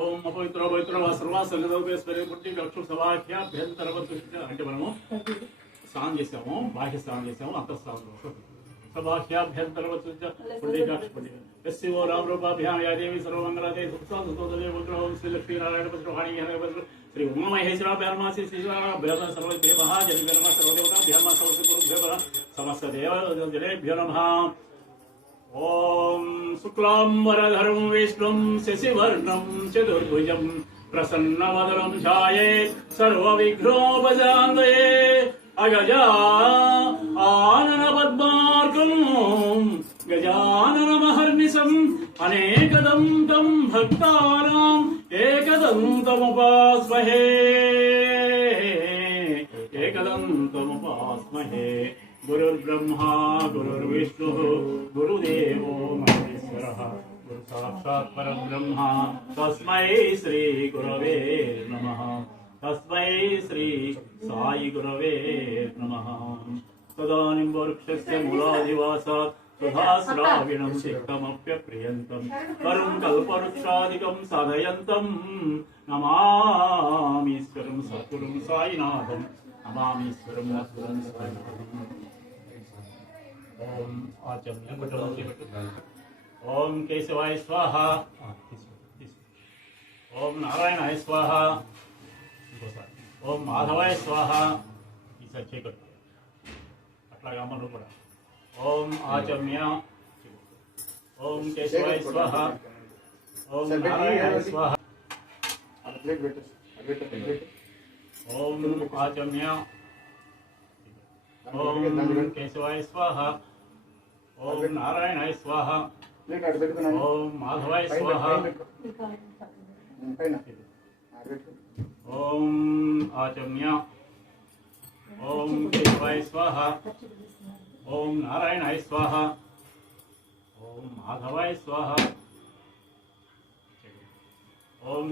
ఓం అపవిత్ర పవిత్ర సర్వాసంగేశ్వరి పుట్టి లక్ష్మ సభాఖ్యాభ్యంతరవత్ అంటే మనము స్నానం చేసాము, బాహ్య స్నానం చేసాము, అంతఃస్నానం సభాఖ్యాభ్యంతరవత్ శివో రామరూపాభ్యాం యా దేవి సర్వమంగళదే సుఖసాధుతోదే ఉగ్రహం శ్రీ లక్ష్మీనారాయణ పత్రవాణి శ్రీ ఉమామహేశ్వరాభ్యామ శ్రీ శ్రీరాభ్యామ సర్వభ్యో మహా జనిభ్యో నమః సర్వదేవతాభ్యామ సర్వగురుభ్యో నమః సమస్త దేవజనేభ్యో నమః. ఓం శుక్లాంబరధరం విష్ణుం శశివర్ణం చతుర్భుజం ప్రసన్నవదనం ఛాయేత్ సర్వవిఘ్నోపశాంతయే అగజా ఆనన పద్మార్కం గజాననమహర్నిశం అనేకదంతం భక్తానాం ఏకదంతముపాస్మహే ఏకదంతముపాస్మహే. గురుర్బ్రహ్మా గురుర్విష్ణుః గురుదేవో మహేశ్వరః గురు సాక్షాత్ పరబ్రహ్మ తస్మై శ్రీ గురవే నమః. తస్మై శ్రీ సాయి గురవే నమః. తదానిం వృక్షస్య మూలాదివాసాత్ సుధాశ్రావిణం సిక్తమప్యప్రియంతం వరుం కల్పవృక్షాదికం సాధయంతం నమామీశ్వరం సద్గురుం సాయినాథం నమామీశ్వరం సద్గురుం సాయినాథం. ఓం ఆచమ్య ఓం కేశవాయ స్వాహ, ఓం నారాయణాయ స్వాహ, ఓం మాధవాయ స్వాహ. ఈసారి చేయకట్టు అట్లాగా అమ్మను కూడా. ఓం ఆచమ్య ఓం కేశవాయ స్వాహ, ఓం నారాయణాయ స్వాహ, ఓం ఆచమ్య ఓం కేశవాయ స్వాహ, ఓం నారాయణాయ స్వాహ, ఓం మాధవాయ స్వాహ, ఓం ఆచమ్య ఓం కేశవాయ స్వాహ, ఓం నారాయణాయ స్వాహ, ఓం మాధవాయ స్వాహ, ఓం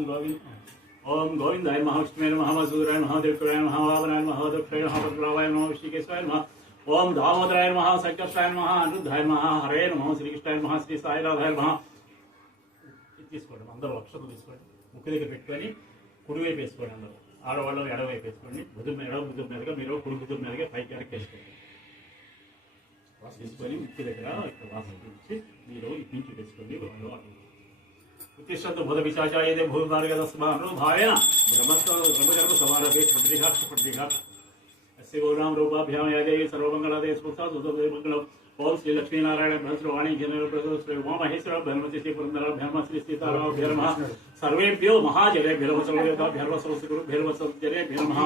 గోవిందాయ నమః, విష్ణువే నమః, మధుసూదనాయ నమః, దేవకరాయ నమః, వామనాయ నమః, దక్షాయ నమః, పద్మనాభాయ నమః, విష్ణుకేశవాయ నమః, ఓం దామోదరాయ నమః, సంకర్షాయ నమః, అనిరుద్ధాయ నమః, హరే నమః, శ్రీకృష్ణాయ నమః, శ్రీ సాయినాథాయ నమః. తీసుకోండి, అందరూ అక్షతలు తీసుకోండి, ముక్కు దగ్గర పెట్టుకొని కుడివైపు వేసుకోండి. అందరూ ఆడవాళ్ళు ఎడవైపు వేసుకోండి. భుజం ఎడవ భుజం మీదగా మీరు కుడి భుజం మీదగా పైకి ఎడకి వేసుకోండి. తీసుకొని ముక్కు దగ్గర ఇక్కడ వాసన పిలిచి మీరు ఇంటికి వేసుకోండి. ఉత్తిష్టంత భూత పిశాచాయతే భూమార్గదస్మాను భావేన బ్రహ్మగర్భ సమారభే పుత్రికాక్ష పుత్రికాక్ష అస్య గౌరాం రూపాభ్యాం యా దేవి సర్వమంగళదే సుఖసాధుతోదే మంగళం. ఓం శ్రీ లక్ష్మీనారాయణ బ్రహ్మశ్రవాణి శ్రీ ఉమామహేశ్వర బ్రహ్మతి శ్రీ పురందర బ్రహ్మ శ్రీ సీతారామభ్యో నమః. సర్వేభ్యో మహాజనేభ్యో నమః, సర్వదేవతాభ్యో సర్వగురుభ్యో నమః.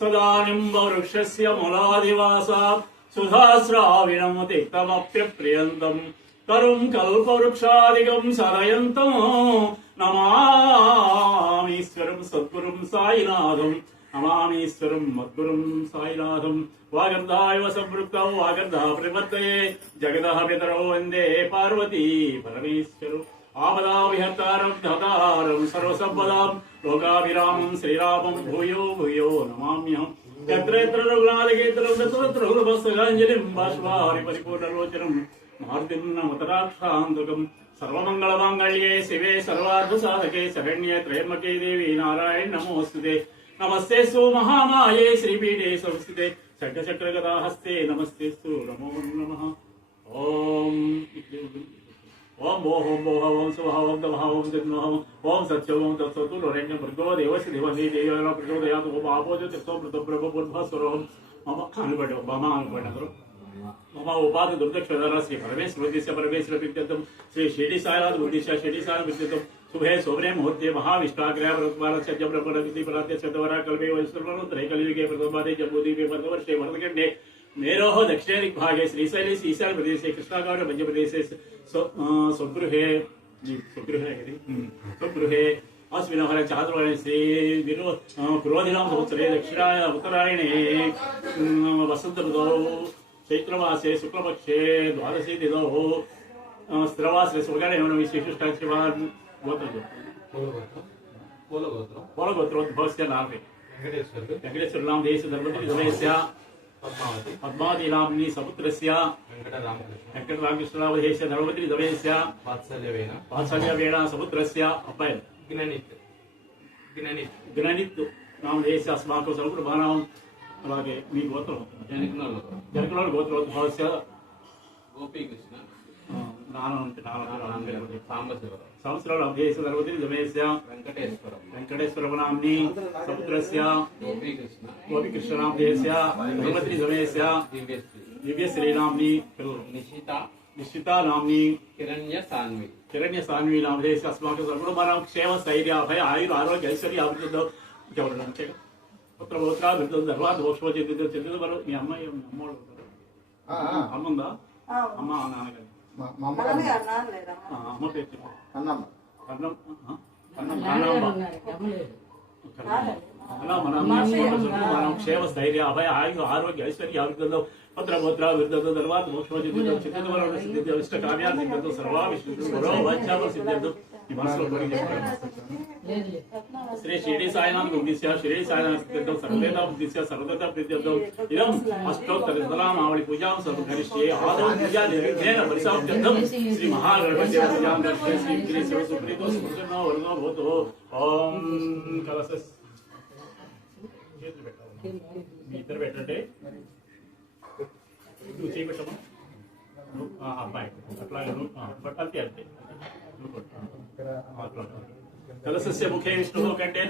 సదానిం వృక్షస్య మూలాదివాసాత్ సుధాశ్రావిణం తిక్తమప్యప్రియంతం తరుం కల్పవృక్షాదికం సాధయంతం నమామీశ్వరం సద్గురుం సాయినాథం నమామీశ్వరం మద్గురుం సాయినాథం. వాగర్ధాయవ సంపృక్తౌ వాగర్ధా ప్రవర్తయే జగదః పితరౌ వందే పార్వతీ పరమేశ్వరు. ఆపదావిహర్తారం ధతారం సర్వసంపదాం లోకాభిరామం శ్రీరామం భూయో భూయో నమామ్యహం. యత్ర యత్ర రఘునాథకేతరం తత్ర హృదభస్సగాంజలిం బాష్పారి పరిపూర్ణలోచనం మార్తిం నమతరాక్షాంతకం. సర్వమంగళమాంగళ్యే శివే సర్వార్థసాధకే శరణ్యే త్రయంబకే దేవి నారాయణ నమోస్తుతే. నమస్తేస్తు మహామాయే శ్రీపీఠే సంస్థితే శంఖచక్రగదాహస్తే నమస్తేస్తు నమో నమః. ఓం ఓం ఓం భోహ ఓం శుభ ఓం తమః ఓం జన్మః ఓం సత్యం ఓం తత్సతు లోరణ్యం భర్గో దేవస్య ధిమహి దేవేన ప్రచోదయాత్. ఓం ఆపోజ తత్సో మృతప్రభుర్భస్వరం మమ అనుబడి మమ అనుబడి అందరూ మమ ఉపాధి దుర్దక్షర శ్రీ పరమేశ్వరస్య పరమేశ్వర విద్యుతం శ్రీ షిరిడి సాయినాథ్ బుద్ధిశ షిరిడి సాయినాథ్ విద్యుతం శుభే శోభనే ముహూర్తే మహావిష్టాగ్రహ ప్రతిపాలస్య బ్రహ్మణి పరాత్య శతవర కల్పే వైశ్వరుత్రే కలియుగే ప్రథమాదే జంబూదీపే భరతవర్షే భరతఖండే మేరోః దక్షిणे दिग्भागे श्रीशैले ईशान्य प्रदेशे कृष्णागौर मध्य प्रदेशे स्वगृहे अस्मिन् चातुर्वर्णे श्री पुरोधिनाम संवत्सरे दक्षिणाय उत्तरायणे वसंत ऋतौ चैत्रमासे शुक्लपक्षे द्वादशी तिथौ स्थिरवासरे सुवर्गेण विशेषष्टाक्षिवान् गोत्रोद्भवस्य नामे वेंकटेश्वर नाम देश धर्मपति दलयस्य पद्मावती सपुत्रस्य वेंकटरामकृष्णदेश धर्मपति दलयस्य वात्सल्यवेण सपुत्रस्य अब्बायि జ్ఞానిత్ నామదేశ అస్మాకం సర్వకుటుంబానాం. అలాగే మీ గోత్రం జనకుల గోత్రోద్భవస్య గోపీకృష్ణ సంవత్సరాలు అభ్యేస సర్వతి జమేస్య వెంకటేశ్వర నామ్ని సముద్రస్య గోపీకృష్ణ నామదేశస్య సర్వతి జమేస్య దివ్యశ్రీ నామ్ని నిశ్చిత నామ్ని హిరణ్య సాన్వి నామదేశ అస్మాకం సర్వకుటుంబానాం క్షేమ స్థైర్య అభయ ఆయుర్ ఆరోగ్య ఐశ్వర్య అభివృద్ధి ఎవరు పుత్ర పౌత్ర విద్యుత్ తర్వాత మోక్ష చెందిన వారు మీ అమ్మాయి అమ్మోడు అమ్మ ఉందా? అమ్మ నాన్నగారు అమ్మ పేరు చెప్పు. కన్నం మనం క్షేమ స్థైర్య అభయ ఆయు ఆరోగ్య ఐశ్వర్య అభివృద్ధిలో పుత్ర పౌత్ర విద్యుత్ తర్వాత మోక్ష చెందిన వారు సిద్ధిద్దు ఇష్ట కార్యాలు సిద్ధిద్దు సర్వా విష్ణు సిద్ధిద్దు ఈ మనసులో శ్రీ షిరిడి సాయినాథ్ ఉద్దేశ్య షిరిడి సాయినాథ్ సిద్ధిద్దు సర్వేద ఉద్దేశ్య సర్వత ప్రీత్యర్థం ఇదం అష్టోత్తర శతనామావళి పూజాం సర్వకరిష్యే ఆదౌ పూజా నిర్విఘ్నేన పరిసమాప్త్యర్థం శ్రీ మహాగణపతి పూజాం దర్శయ శ్రీ శ్రీ శివ సుప్రీతో సుప్రసన్నో వరదో భూతో. ఓం కలశ చేతులు పెట్టాలి, మీ ఇద్దరు పెట్టండి. నువ్వు చేపెట్టమా అబ్బాయి అట్లాగే అంతే అంతే కలశస్య ముఖే విష్ణు కంటే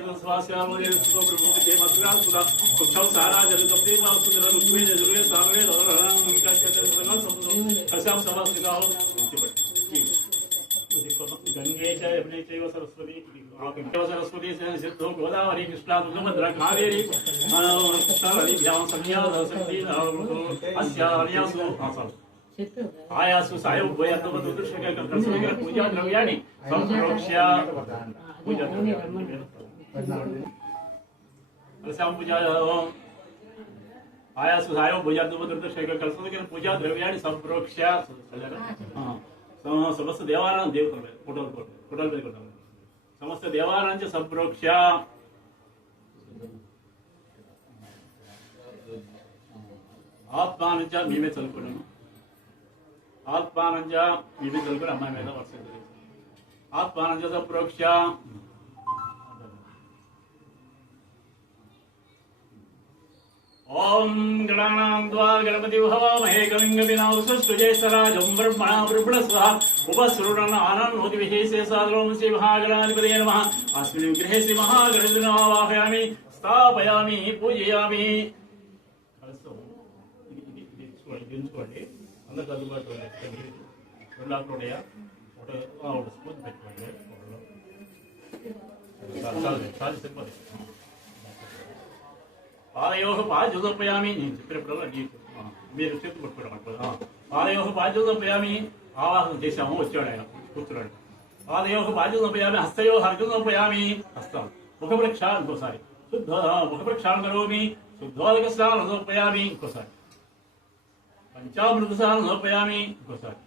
గంగే సరస్వతి సరస్వతి సిద్ధో గోదావరి కృష్ణా తుంగభద్ర కావేరి ఆయాసు సాయం పూజా ద్రవ్యాన్ని సంప్రోక్ష్య పూజా ఆయాసు సాయం పూజా ద్రవ్యాన్ని సంప్రోక్ష్య సమస్త దేవాలయం దేవతల మీద ఫోటోల మీద కొట్టాలి. సమస్త దేవాలయం సంప్రోక్ష ఆత్మానంచ మేమే చదువుకున్నాను. ఆత్మానంచ మేమే చదువుకుని అమ్మాయి మీద వర్షం ఆత్మానంచ సంప్రోక్ష ఓం గణానాంద్వా గణపతి భవామహే కవిం కవినావసుజ్యేష్ఠరాజం బ్రహ్మణా బ్రహ్మణస్వః ఉపసృణన్ ఆనన్నోతి విశేషే సాదరం శ్రీ మహాగణాధిపతయే నమః. అస్మిన్ విగ్రహే శ్రీ మహాగణపతిం ఆవాహయామి స్థాపయామి పూజయామి. దించుకోండి అందరికి అందుబాటులో రెండు ఆకులున్నాయా ఒక స్పూన్ పెట్టుకోండి. చాలు సరిపోతుంది. పాదయోహ పాదయోపయామి నేను చెప్పినప్పుడల్లా మీరు చేతులు పట్టుకోవడం పాదయోహ పాదయోపయామి ఆవాహనం చేశాము వచ్చాడు ఆయన కూర్చున్నాడు. పాదయోహ పాదయోపయామి హస్తయోహ అర్జునోపయామి హస్తం ముఖప్రక్ష ఇంకోసారి శుద్ధ ముఖప్రక్షాళన కరోమి శుద్ధోదక స్నానోపయామి ఇంకోసారి పంచామృత స్నానోపయామి ఇంకోసారి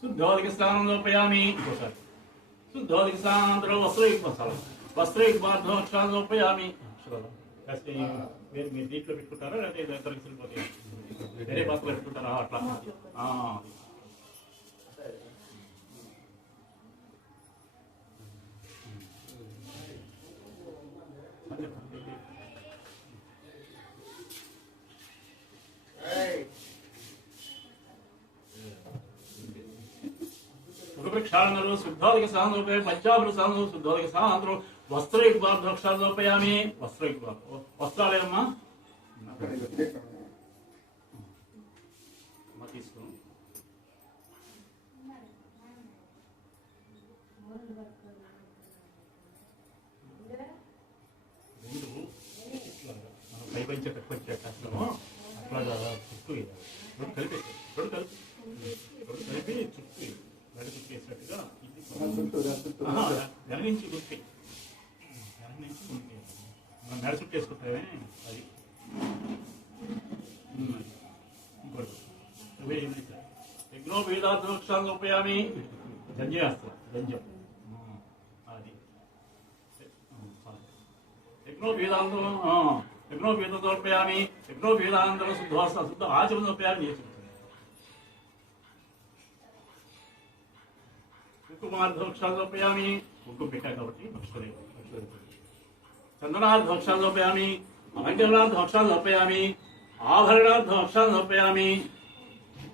శుద్ధోదక స్నానోపయామి ఇంకోసారి శుద్ధోదక స్నానంతరం వస్త్రయుగ్మార్థోపయామి. మీరు దీంట్లో పెట్టుకుంటారా లేదా ఇద్దరికి వెళ్ళిపోతే వేరే బస్సులో పెట్టుకుంటారా అట్లా ముఖప్రక్షాళనలు శుద్ధోదక స్నానం పంచామృత స్నానం శుద్ధోదక స్నానంతరం వస్త్రయుగ్మార్థోపయామి వస్త్రాలేనమ్మా తీసుకో. మనం పై పంచ తక్కువ చేస్తాము అట్లాగా చుట్టూ రెండు కలిపి చుట్టూ గడి చుట్టూ వేసినట్టుగా వెనగించి గుర్తి మనం మెడ చుట్టూ వేసుకుంటామే అది యజ్ఞో వేదార్థోక్షాలను ఉపయామి జంజే వేస్తాం జంజం అది యజ్ఞో వేదాంతోపయామి యజ్ఞో వేదాంతరం శుద్ధ ఆచమనోపయామి నేర్చుకుంటాం. కుమార్ధోక్షాలోపయామి కుంకుమ పెట్టాం కాబట్టి నమస్కారం. చందనార్థ భక్షాలు సమర్పయామి, అలంకరణార్థ భక్షాలు సమర్పయామి, ఆభరణార్థ భక్షాలు సమర్పయామి.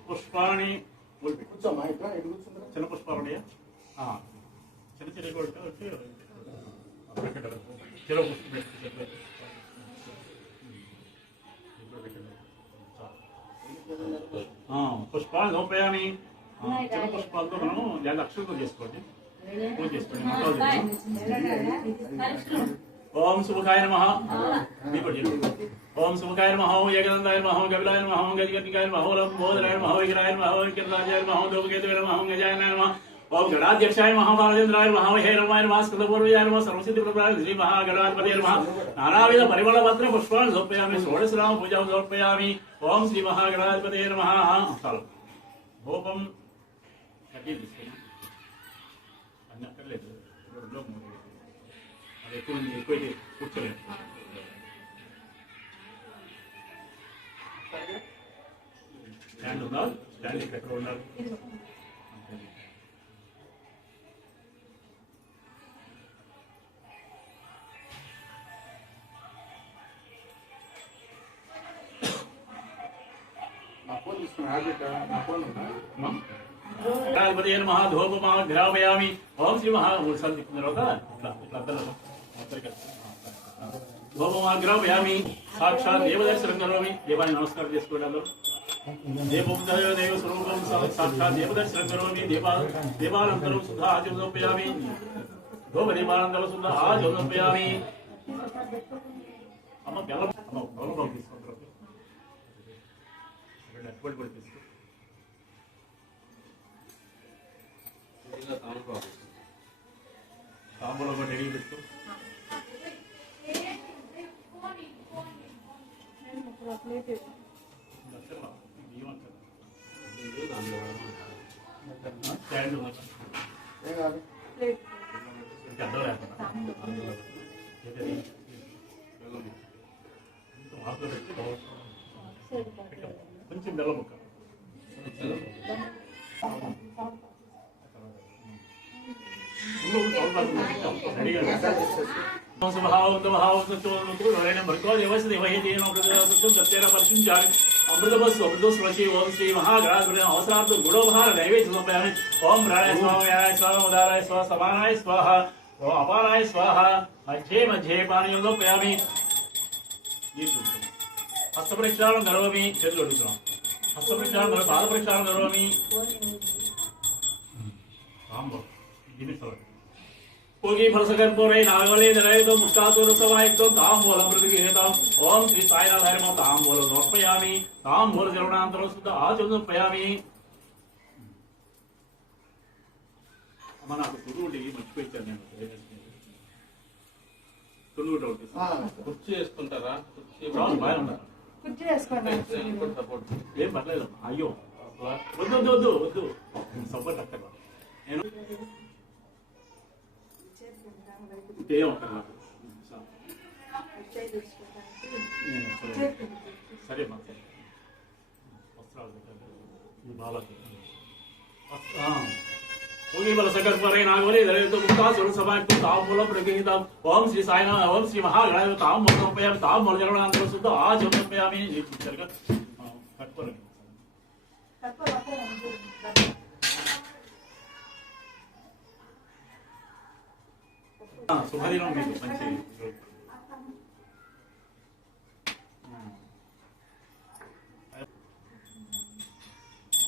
పుష్పాన్ని కూర్చోమ్మా, ఇట్లా ఎటు కూర్చుంటారా? చిన్న పుష్పాలు ఉన్నాయా? చిన్న చిన్న కూడా చెరవ పుష్పం పెట్టి పుష్పాలు సమర్పయామి. చిన్న పుష్పాలతో మనం 2 అక్షరాలతో చేసుకోండి, పూజ చేసుకోండి. ఓం శుభకాయ నమః. ఓం శుభకాయ నమః, ఏకదంతాయ నమః, కపిలాయ నమః, గజగణికాయ నమః, లంబోదరాయ నమః, విగ్రహాయ నమః, విక్రమాయ నమః, ధూమకేతువే నమః, గజాయ నమః. ఓం గణాధ్యక్షాయ నమః, బాలచంద్రాయ నమః, హేరమాయ నమః, స్కృతపూర్వయాయ నమః, సర్వసిద్ధి ప్రదాయ శ్రీ మహాగణాధిపతయే నమః. నానావిధ పరిమళపత్ర పుష్పాన్ని సమర్పయామి, షోడశనామ పూజాం సమర్పయామి. ఓం శ్రీ మహాగణాధిపతయే నమః. చాలు. ధూపం కట్టి తీసుకున్నాం, అన్ని అక్కర్లేదు. అది ఎక్కువైతే కూర్చోలేదు. స్టాండ్ ఉందా? స్టాండ్ ఎక్కడ ఉండాలి? నా ఫోన్ తీసుకున్నా, హ్యాబిట్ నా ఫోన్ ఉందా? గణాధిపతయే నమః. ధూపమాఘ్రాపయామి. ఓం శ్రీ మహా 3 సార్లు తిప్పిన తర్వాత ఇట్లా ధూపమాఘ్రాపయామి. సాక్షాత్ దేవదర్శనం కరోమి. దేవాన్ని నమస్కారం చేసుకోవడాలు. దేవ స్వరూపం సాక్షాత్ దేవదర్శనం కరోమి. దేవానంతరం శుద్ధ ఆచరణ సమర్పయామి. ధూప దీపానంతరం శుద్ధ ఆచరణ సమర్పయామి. అమ్మ బెల్లం తీసుకుంటారు, అటువంటి కూడా తీసుకో. తాంబూలం కూడా రెడీ పెట్టు. స్టాండ్ ఏం కాదు. అర్థం లేకుండా ఆకులు పెట్టి కొంచెం బెల్లం ముక్క. అవసరార్థం గుడోభార నైవేద్యం సమర్పయామి. ఓం ప్రాణాయ స్వాహ, వ్యానాయ స్వాహ, ఉదారాయ స్వాహ, సమానాయ స్వాహ, ఓం అపానాయ స్వాహ. మధ్యే మధ్యే పానీయం సమర్పయామి. హస్త ప్రక్షాళనం కరోమి. చేతులు అడుగుతున్నాం. హస్త ప్రక్షాళనం, పాద ప్రక్షాళనం కరోమి. పూగి ఫలసకర్పూరై నాగలేదరయుతో ముష్టాతుర సమాయుక్తం తాంబూలం ప్రతిగృహీతం. ఓం శ్రీ సాయినాథాయ నమః. తాంబూలం సమర్పయామి. తాంబూల జలనాంతరం శుద్ధ ఆచరణ సమర్పయామి. అమ్మ నాకు తురువుడి మర్చిపోయించాను నేను. తురువుడు ఒకటి కుర్చీ వేసుకుంటారా? బాగా ఉన్నారు. సపోర్ట్ ఏం పర్లేదు. అయ్యో వద్దు వద్దు వద్దు వద్దు, సపోర్ట్ అక్కడ నేను ఇంకేం అక్కడ నాకు. సరే మా వస్త్రాలు బాగా పూగిబల సకర్పరై నాగవలి దళిత ముక్తా సుర సమాయుక్తం తాంబూలం ప్రగృహీతం. ఓం శ్రీ సాయినాథ, ఓం శ్రీ మహాగణాధిపతయే తాంబూలం సమర్పయామి. తాంబూల జలనాంతరం శుద్ధ ఆచరణ సమర్పయామి. కట్టుకోండి. శుభదినం మీకు మంచి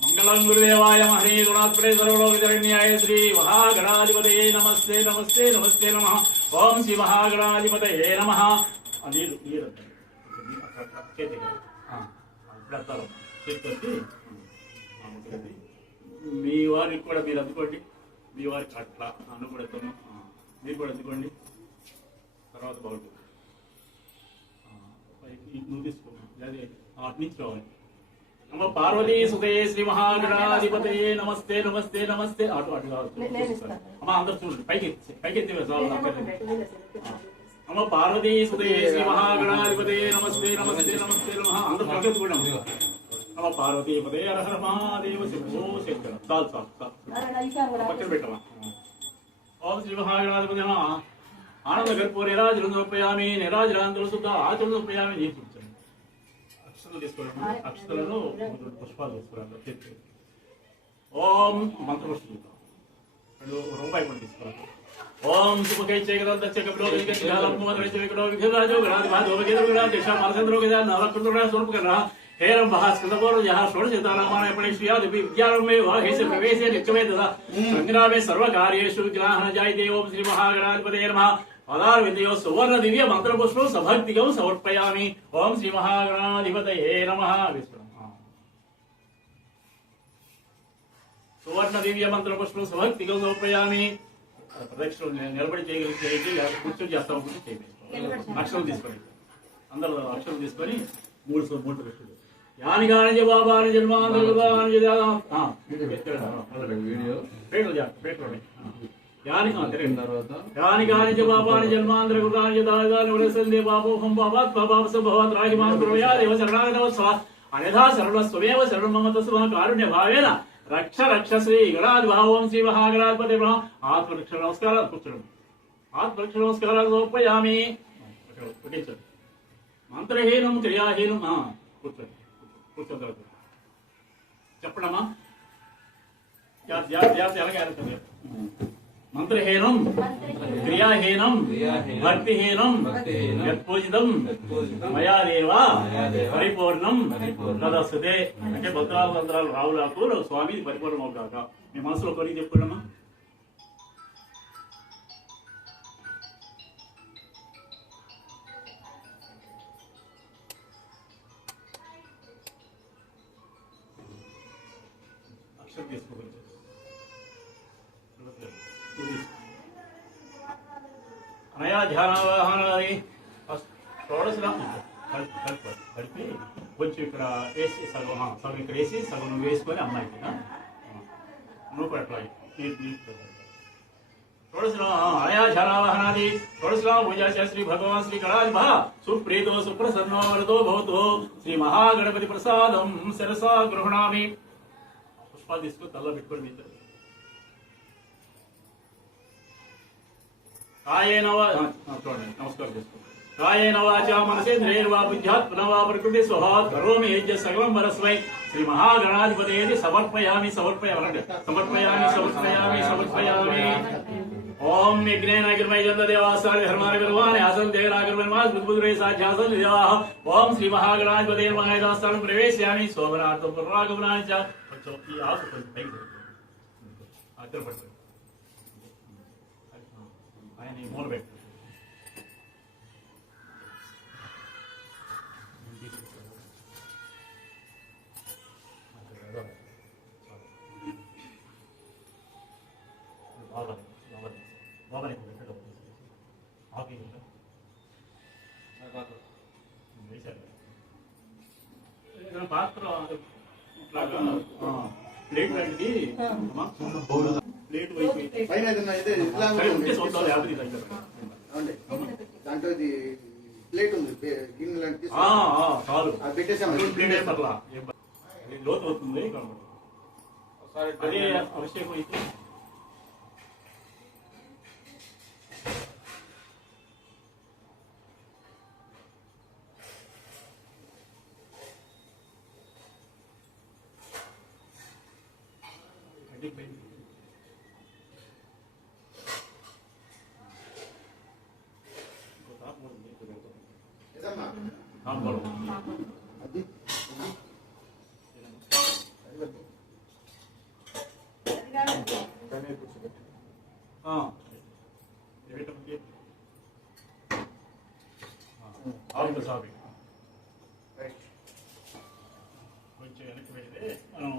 మంగళం గురుదేవాయ మహనీయ గుణాత్మనే సర్వలోకశరణ్యాయ శ్రీ మహాగణాధిపతయే నమస్తే నమస్తే నమస్తే నమః. ఓం శ్రీ మహాగణాధిపతయే నమః. నీరు నీరు మీ వారికి కూడా మీరు అందుకోండి. మీ వారికి అట్లా నన్ను కూడా ఎత్తాను. మీరు కూడా అందుకోండి. తర్వాత బాగుంటుంది. నువ్వు తీసుకోండి, అదే అటు నుంచి రావాలి. నమ పార్వతీ సుతే శ్రీ మహాగణాధిపతయే నమస్తే నమస్తే నమస్తే. అటు అటు అమ్మ అందరు చూడండి, పైకి పైకెత్తి నమ పార్వతీ సుతే శ్రీ మహాగణాధిపతయే నమస్తే నమస్తే నమస్తే నమః. అందరూ పైకెత్తుకోండి. నమ పార్వతీ పదే హర మహాదేవ శంభో శంకర. చాలు చాలు చాలు పక్కన పెట్టమా. ఓం శ్రీ మహాగణాధిపతి నమః. ఆనంద కర్పూర నిరాజనం సమర్పయామి. నిరాజనాంతరం శుద్ధ ఆచరణ సమర్పయామి. నీరు చూపించండి. అక్షతలు తీసుకోవడం, అక్షతలను పుష్పాలు తీసుకురాలి. ఓం మంత్రపుష్పం రూపాయి కూడా తీసుకోవాలి. ఓం సుముఖై చేకదంత కపిలోక విఘ్రాజో విఘ్రాది భాదో విఘ్ర దిశ మలచంద్రో విధా నవకుంద్ర స్వరూపకర హేరం బహాస్కృతపూర్వ జహ షోడశతారామాయ ప్రణేష్యాది విద్యారమే వాహేశ ప్రవేశే నిత్యమే తదా సంగ్రామే సర్వకార్యేషు విగ్రహణ జాయతే. ఓం శ్రీ మహాగణాధిపతయే నమః. పదార్ విద్యో సువర్ణ దివ్య మంత్రపుష్పం సభక్తిగం సమర్పయామి. ఓం శ్రీ మహాగణాధిపతయే నమః. సువర్ణ దివ్య మంత్రపుష్పం సభక్తిగం సమర్పయామి. ప్రదక్షిణ నిలబడి చేయగలిగితే కూర్చొని చేస్తాం చేయండి. అక్షరం తీసుకొని అందరూ అక్షరం తీసుకొని మూడు ప్రశ్నలు యాని గాని జవాబాని జన్మాంధ్రులు యాని గాని జవాబాని జన్మాంధ్రులు బాబోహం బాబాత్ బాబాస భవత్ రాగిమాన్ కుర్వయా దేవ శరణాగతవత్సవ అన్యథా శరణస్వమేవ శరణం మమ తస్మా కారుణ్య భావేన రక్ష రక్ష శ్రీ గణాధి భావం శ్రీ మహాగణాధిపతి ఆత్మరక్ష నమస్కారాలు కూర్చోండి. ఆత్మరక్ష నమస్కారాలు సమర్పయామి. మంత్రహీనం క్రియాహీనం కూర్చోండి. కూర్చోండి చెప్పడమ్మా. మంత్రహీనం క్రియాహీనం భక్తిహీనం యత్పూజితం మయా దేవ పరిపూర్ణం తదస్తుతే. అంటే భద్రాలు రావులకు స్వామి పరిపూర్ణం అవుతాక మీ మనసులో కొని చెప్పుకున్నామా. అక్షరం తీసుకోవచ్చు. అనయా ధ్యానావాహనాన్ని షోడశలా కలిపి కొంచెం ఇక్కడ వేసి సగం ఇక్కడ వేసి సగం నువ్వు వేసుకొని అమ్మాయికి నువ్వు కూడా షోడశలా అనయా ధ్యానావాహనాది షోడశలా పూజా శ్రీ భగవాన్ శ్రీ గణాధిప సుప్రీతో సుప్రసన్నో వరదో భవతో శ్రీ మహాగణపతి ప్రసాదం శిరసా గృహణామి. పుష్పాలు తీసుకొని తల్ల పెట్టుకొని మీద కాయేన చూడండి నమస్కారం చేసుకోండి. కాయేన వాచా మనసేంద్రియైర్వా బుద్ధ్యాత్మనా వా ప్రకృతి స్వభావాత్ కరోమి యజ్ఞ సకలం పరస్మై శ్రీ మహాగణాధిపతయేతి సమర్పయామి. సమర్పయామి సమర్పయామి సమర్పయామి సమర్పయామి. ఓం యజ్ఞేన అగ్నిమయ జంతదేవాసారి ధర్మాని విర్వాణి ఆసన్ దేవనాగర్మన్మాస్ బుద్బుద్రే సాధ్యాసన్ దేవాః. ఓం శ్రీ మహాగణాధిపతయే నమః. దాస్తాను ప్రవేశయామి. శోభనార్థం పురాగమనాని చ ఈ ఆకు కొంచెం పైకి అక్కడ పడుతుంది. ఆయన ఈ మూల పెట్టు. పాత్ర ప్లేట్ లాంటిది ప్లేట్ వైపు పైన ఏదైనా అయితే ఇట్లా ఉంటే చూద్దాం. యాభై దాంట్లో ఇది ప్లేట్ ఉంది గిన్నె లాంటిది చాలు అది పెట్టేసాము. ప్లేట్ వేస్తారా లోతు అవుతుంది. అదే అభిషేకం అయితే అది కొంచెం వెనక్కి పెడితే మనం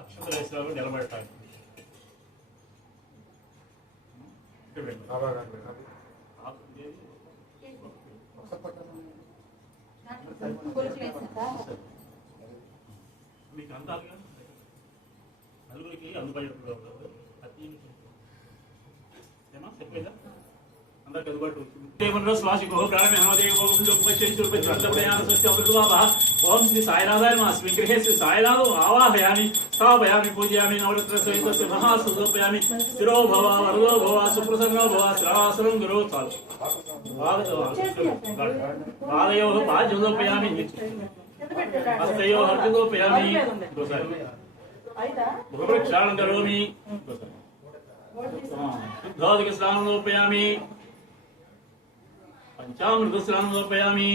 అక్షతలు వేసారు నిలబెట్టాలి. మీకు అందాలుగా నలుగురికి అందుబాటులో ఏమా చెప్పేదా स्वासिको ओम श्री साईनाथाय नमः। अस्मिन् गृहे श्री साईनाथो आवाहयामि स्थापयामि पूजयामि नवरत्न सहितस्य महासुदर्पयामि स्थिरो भव वरदो भव सुप्रसन्नो भव श्रावसनं गुरो पादयोः पाद्योपयामि हस्तयोः अर्घ्योपयामि भूवृक्षाणं करोमि शुद्धाधिक स्नानोपयामि पंचामृत स्नानोपयामि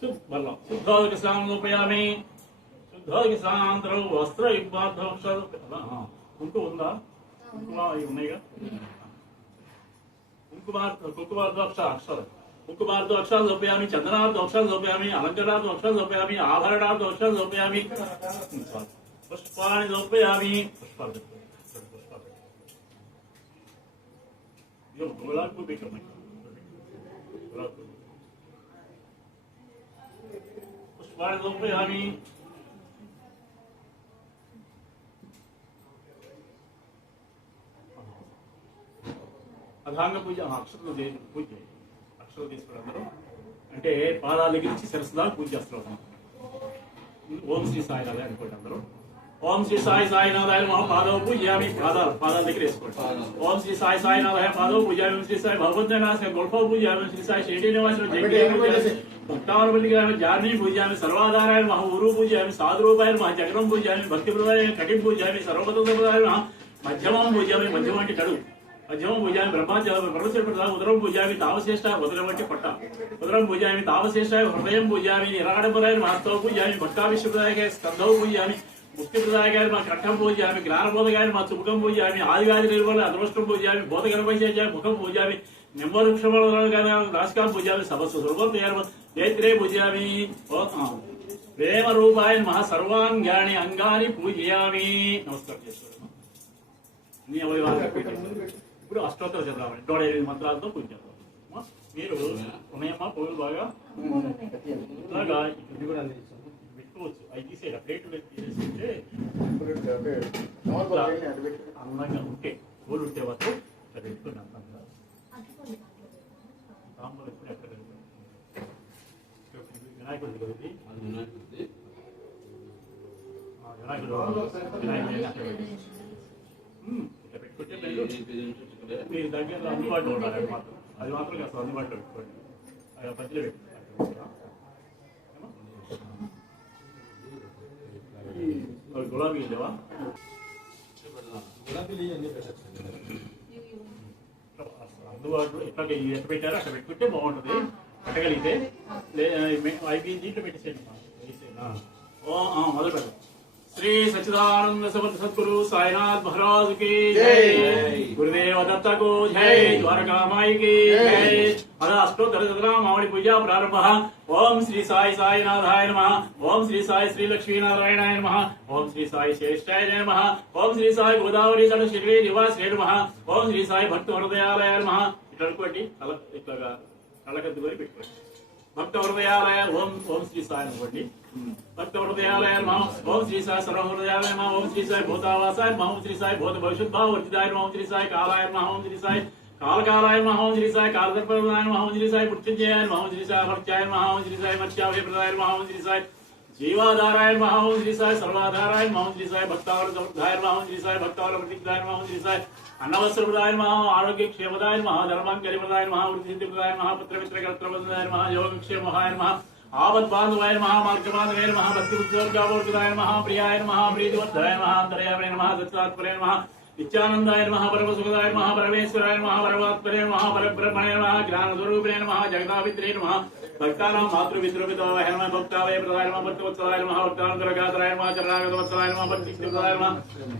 शुद्धाधिक स्नानोपयामि शुद्धाधिक स्नानांतरं वस्त्र युग्मार्थं కుంకుమ ఉందా కుంకుమ ఉన్నాయిగా కుంకుమార్థ అక్షరాలు కుంకుమార్థ అక్షరాలు లోపయామి చందనార్థ అక్షరాలు లోపయామి అలంకరణార్థ అక్షరాలు లోపయామి ఆభరణార్థ అక్షరాలు లోపయామి पुष्पाणि लोपयामि पुष्पाणि यो गुलाब को भी करना गुलाब को पुष्पाणि लोपयामि అధాంగ పూజ అక్షరాలు పూజ అక్షరాలు తీసుకున్నారు అందరూ అంటే పాదాల దగ్గర నుంచి శిరస్సు దాకా పూజ చేస్తారు ఓం శ్రీ సాయినాథ్ అనుకోండి అందరూ ओम श्री साई साईनाथाय नमः पादौ पूजयामि पादाल దగ్గర వేసుకోండి ओम श्री साई साईनाथाय पादौ पूजयामि ओम श्री साई भगवन्तेनास्य गोल्फौ पूजयामि श्री साई शेटिनिवासं जग्गे पूजयामि भक्तावलिकाय जार्नी पूजयामि सर्वाधाराय नमः ऊरु पूजयामि साधुरूपाय नमः जगरं पूजयामि भक्तिप्रदाय कटिं पूजयामि सर्वपदप्रदाय नमः मध्यमं पूजयामि मध्यमं అంటే కడు मध्यमं पूजयामि ब्रह्मचर्य उदरं पूजयामि तावश्रेष्ठाय उदरं అంటే పట్ట उदरं पूजयामि तावश्रेष्ठाय हृदयं पूजयामि निराडंबराय महस्तौ पूजयामि भक्ताविश्वप्रदायकाय स्कन्धौ पूजयामि मुक्तिप्रदायकाय कंठं पूजयामि ज्ञानबोधकाय चुमुखं पूजयामि आदिव्याधि निर्मूलनाय अदृष्टं पूजयामि बोधगर्भैश्वर्याय मुखं पूजयामि निम्बवृक्षमूलकाय पूजयामि सर्वस्वरूपत्रे पूजयामि प्रेम रूपाय नमः सर्वांगानि अंगानि पूजयामि नमस्कार ఇప్పుడు అష్టోత్తర చదవాలి 108 మంత్రాలతో పూజ చేద్దాం మీరు ఉన్నాయమ్మా పూలు బాగా ఇలాగా పెట్టుకోవచ్చు అవి తీసేయాలి ప్లేట్ తీసేస్తే అందంగా ఉంటే పూలు ఉంటే వరకు ఇక్కడ పెట్టుకుని అందంగా తాంబూలం ఎప్పుడు ఎక్కడ వినాయకుడు కదండి వినాయకుడు ఇట్లా పెట్టుకుంటే మీరు దగ్గర అందుబాటులో ఉండాలి అది మాత్రం కాస్త అందుబాటులో పెట్టుకోండి మధ్యలో పెట్టుకోండి గులాబీ లేవా అందుబాటులో ఎట్లా ఎట్లా పెట్టారో అక్కడ పెట్టుకుంటే బాగుంటుంది పెట్టగలిగితే అవి దీంట్లో పెట్టేసేయండి మొదలు పెట్టండి श्री सच्चिदानंद समर्थ सद्गुरु साईनाथ महाराज की जय गुरुदेव दत्त को जय द्वारका माई की जय अष्टोत्तर मावड़ी पूजा प्रारंभ ओम श्री साई साईनाथाय नमः ओम श्री साई श्री लक्ष्मी नारायणाय नमः ओम श्री साई श्रेष्ठाय नमः ओम श्री साई गोदावरी तट श्री निवास नमः ओम श्री साई भक्त हृदयालय नमः इट्लुकोटी इट्लागा कळकद्दुगोरी पेट्टुकोंడి भक्त हृदयालय ओम ओम श्री साई अनुकोंడి भक्त हृदयालय नमः ओम श्री साई सर्व हृदयालय नमः ओम श्री साई भूतावासाय नमः ओम श्री साई भूत भविष्यत् भाव वर्धिताय नमः ओम श्री साई कालाय नमः ओम श्री साई कालकालाय नमः ओम श्री साई कालदर्पणाय नमः ओम श्री साई मृत्युंजयाय नमः ओम श्री साई अमर्त्याय नमः ओम श्री साई मर्त्याभयप्रदाय नमः ओम श्री साई जीवाधाराय नमः ओम श्री साई सर्वाधाराय नमः ओम श्री साई भक्तावरदाय नमः ओम श्री साई भक्तावरप्रदाय नमः ओम श्री साई अन्नवस्त्रप्रदाय नमः आरोग्य क्षेमदाय नमः धर्मांकरिप्रदाय नमः वृद्धिप्रदाय नमः पुत्रमित्रकर्त्रप्रदाय नमः योगक्षेमहाय नमः आबद्बान्धवाय नमः मार्गबान्धवाय नमः भक्तिउद्योगावर्तिदाय नमः प्रियाय नमः प्रीतिवर्धनाय नमः अंतर्यामिने नमः दत्तात्मने नमः नित्यानंदाय नमः परमसुखदाय नमः परमेश्वराय नमः परमात्मने नमः परब्रह्मणे नमः ज्ञानस्वरूपिणे नमः जगदाभित्रे नमः भक्तानां मातृपितृपितामहे नमः भक्तावय प्रदाय नमः भक्तवत्सलाय नमः भक्तान्तरगात्राय नमः चरणागतवत्सलाय नमः भक्तिप्रदाय नमः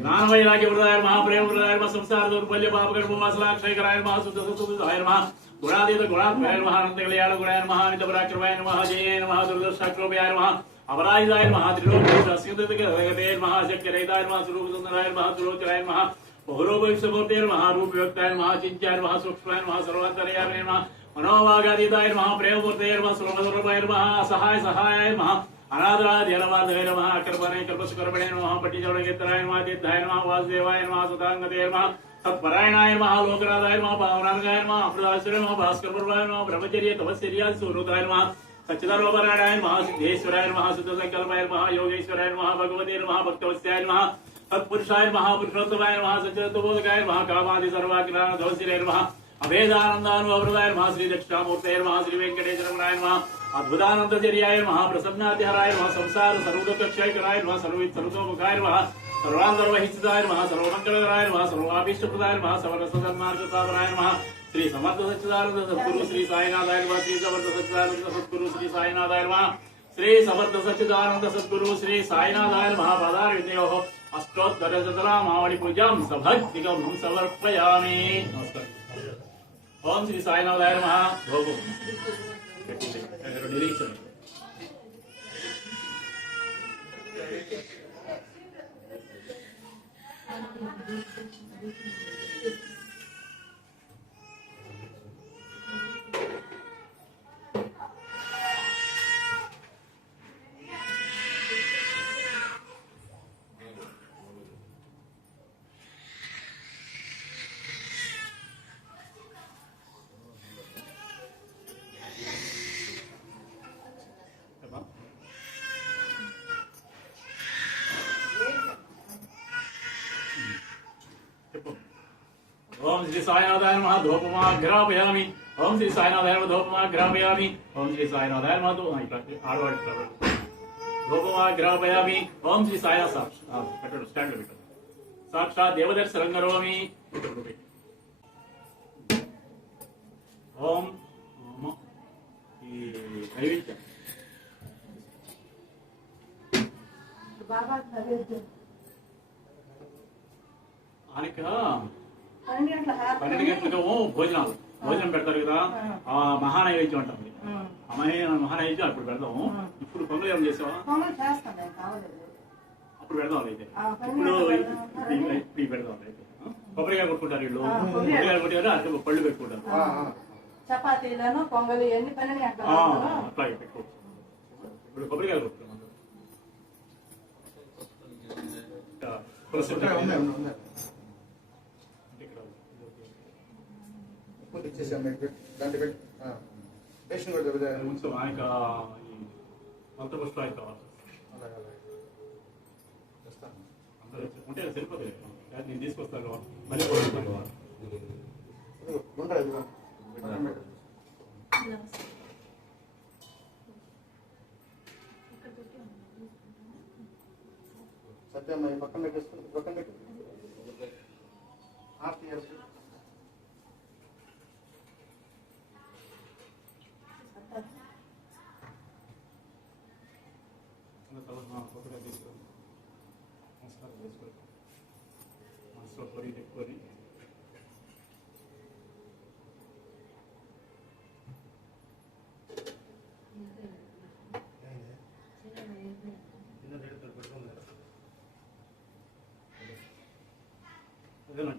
ज्ञानवैराग्यप्रदाय नमः प्रेमप्रदाय नमः संसार दौर्बल्य पापकर्मवासनाक्षयकराय नमः शुद्धसुखदाय नमः गुणातीत गुणात्मय नमः अनन्तकल्याण गुणाय नमः अनितपराक्रमाय नमः जये नमः दुर्दर्शक्रोभयाय नमः अपराजिताय नमः त्रिलोकस्यते नमः शक्यरहिताय नमः स्वरूपसुन्दराय नमः सुलोचनाय नमः बहुरूपविश्वमूर्ते नमः रूपयुक्ताय नमः चिन्त्याय नमः सूक्ष्माय नमः सर्वान्तर्यामिने नमः मनोवागातीताय नमः प्रेममूर्तये नमः सुलभस्वरूपाय नमः असहाय सहायाय नमः अनादराध्यनवादये नमः कर्मणे कल्पसुकर्मणे नमः पट्टिचौडगेतराय नमः तीर्थाय नमः वासुदेवाय नमः सुतांगते नमः సత్పరాయణాయ నమః లోకనాథాయ నమః పావనాయ నమః అమృతాశ్వరాయ నమః భాస్కరపూర్వాయ నమః బ్రహ్మచర్య తపశ్చర్య సూర్యోదయాయ నమః సచ్చిదానోపరాయణాయ నమః సిద్ధేశ్వరాయ నమః శుద్ధ సంకల్పాయ నమః యోగేశ్వరాయ నమః భగవతే నమః భక్తవత్సలాయ నమః తత్పురుషాయ నమః పురుషోత్తమాయ నమః సత్యతోబోధకాయ నమః కామాది సర్వాగ్రహ ధవసిరాయ నమః అభేదానందానుభవృదాయ నమః శ్రీ దక్షిణామూర్తయ నమః శ్రీ వెంకటేశ్వరాయ నమః అద్భుతానందచర్యాయ నమః ప్రసన్నాతిహరాయ నమః సంసార సర్వదుఃఖక్షయకరాయ నమః సర్వతోముఖాయ నమః సర్వాంతర్వహితాయ నమః సర్వమంగళకరాయ నమః సర్వాభీష్టప్రదాయ నమః సర్వసన్మార్గసావరాయ నమః శ్రీ సమర్థ సచ్చిదానంద సద్గురు శ్రీ సాయినాథాయ నమః శ్రీ సమర్థ సచ్చిదానంద సద్గురు శ్రీ సాయినాథాయ నమః శ్రీ సమర్థ సచ్చిదానంద సద్గురు శ్రీ సాయినాథాయ నమః పదార విద్యోః అష్టోత్తరశతనామావళి పూజాం సభక్తిగం సమర్పయామి. నమస్కారం. ఓం శ్రీ సాయినాథాయ నమః. భోగం నిరీక్షణ ఓం శ్రీ సాయినాథాయ నమః ధూపమాఘ్రాపయామి. ఓం శ్రీ సాయినాథాయ నమః ధూపమాఘ్రాపయామి. ఓం శ్రీ సాయినాథాయ నమః ధూపమాఘ్రాపయామి. ఓం శ్రీ సాయినాథ పెట్టండి స్టాండ్ లో పెట్టండి. సాక్షాత్ దేవదర్శనం కరోమి. ఓం ఈ నైవేద్యం ఆయనక 12 గంటలకు భోజనం పెడతారు కదా, ఆ మహానైవేద్యం అంటుంది. మహానైవేద్యం అప్పుడు పెడదాము. ఇప్పుడు పొంగల్ ఏం చేసావా? అప్పుడు పెడదాం అయితే. ఇప్పుడు పెడదాం అయితే. కొబ్బరికాయ కొట్టుకుంటారు వీళ్ళు. కొబ్బరికాయ కొట్టారు, అట్లా పళ్ళు పెట్టుకుంటారు. చపాతీలను పొంగలి ఎన్ని 12 గంటలు అట్లాగే పెట్టుకోవచ్చు. ఇప్పుడు కొబ్బరికాయ కొట్టుకుంటాం. కొంచెం ఆయనక మంత్రపుష్పాలు కావాలి. ఉంటే సరిపోతుంది. నేను తీసుకొస్తాను, మళ్ళీ సత్యం పక్కన పెట్టేసుకుంటే పక్కన పెట్టి మనసులో పొరి పెట్టుకొని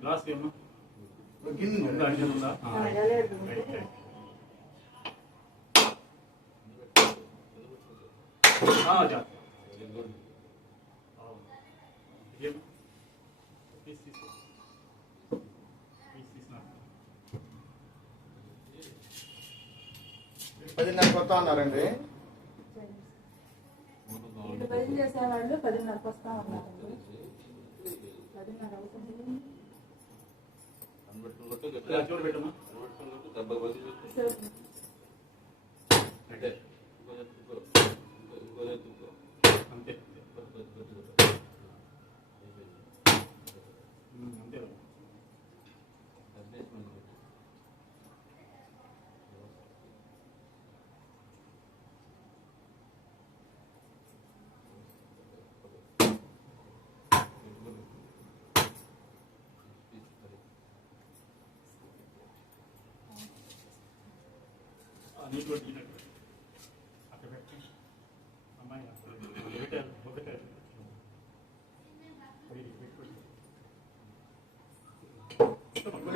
గ్లాస్ ఏమో గిన్నె ఉందా? కొత్త అన్నారండి. 10 చేసేవాళ్ళు 10:30 వస్తా ఉన్నారండి. 10:30 అవుతుంది. అంతే నీకు అక్కడ పెట్టి అమ్మాయి ఒకటే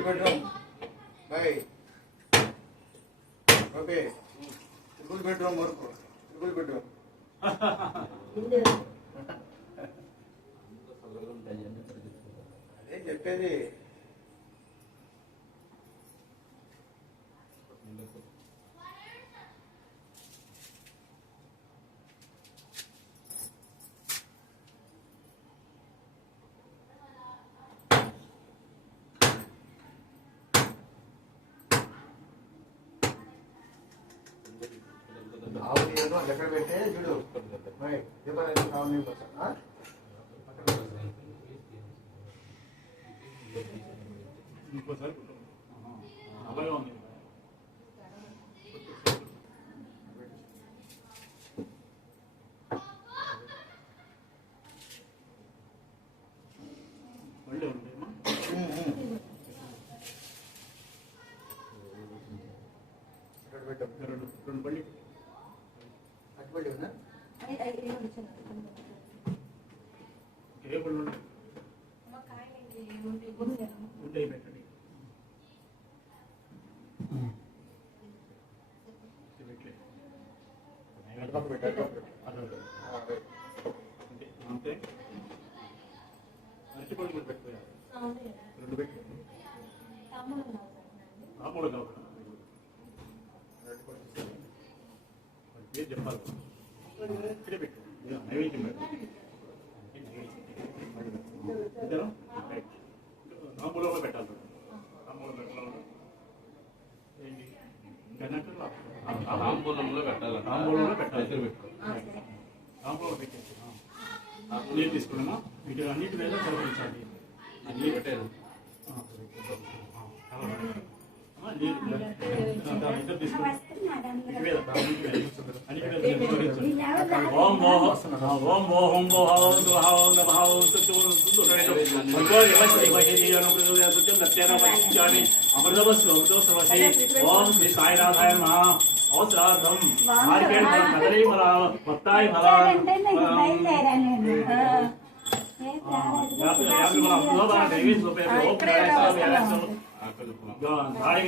బెడ్రూమ్ బాయ్. ఓకే, ట్రిపుల్ బెడ్రూమ్ వరకు. ట్రిపుల్ బెడ్రూమ్ అదే చెప్పేది. ఎక్కడ పెట్టే చూడు కావాలి ఇంకోసారి అలాగే ఉంది మళ్ళీ ఉండేమా రెండు బళ్ళి అటుబడి ఉన్నా ఏ బళ్ళు ఉంటాయి పెట్టండి అంతే అరటిపళ్ళు కూడా పెట్టిపోయారు రెండు పెట్టి రాముడు కావాలి పేరు చెప్పాలి ఇక్కడే పెట్టు నైవేద్యం పెట్టు రాములో పెట్టాలి రాములో పెట్టాలి రాంపూర్ణంలో పెట్టాలి. రాంపూర్ణంలో పెట్టాలి. పెట్టు. రాంపూర్ణంలో పెట్టేసి నీళ్ళు తీసుకున్నామా వీటి అన్నిటి మీద చదివించాలి అన్నీ పెట్టాను. ఇద్దరు తీసుకున్నాం ఓం శ్రీ సాయినాథాయ నమః అవసరార్థం నారికేళ ఫలం కదలీ ఫల బత్తాయి ఫల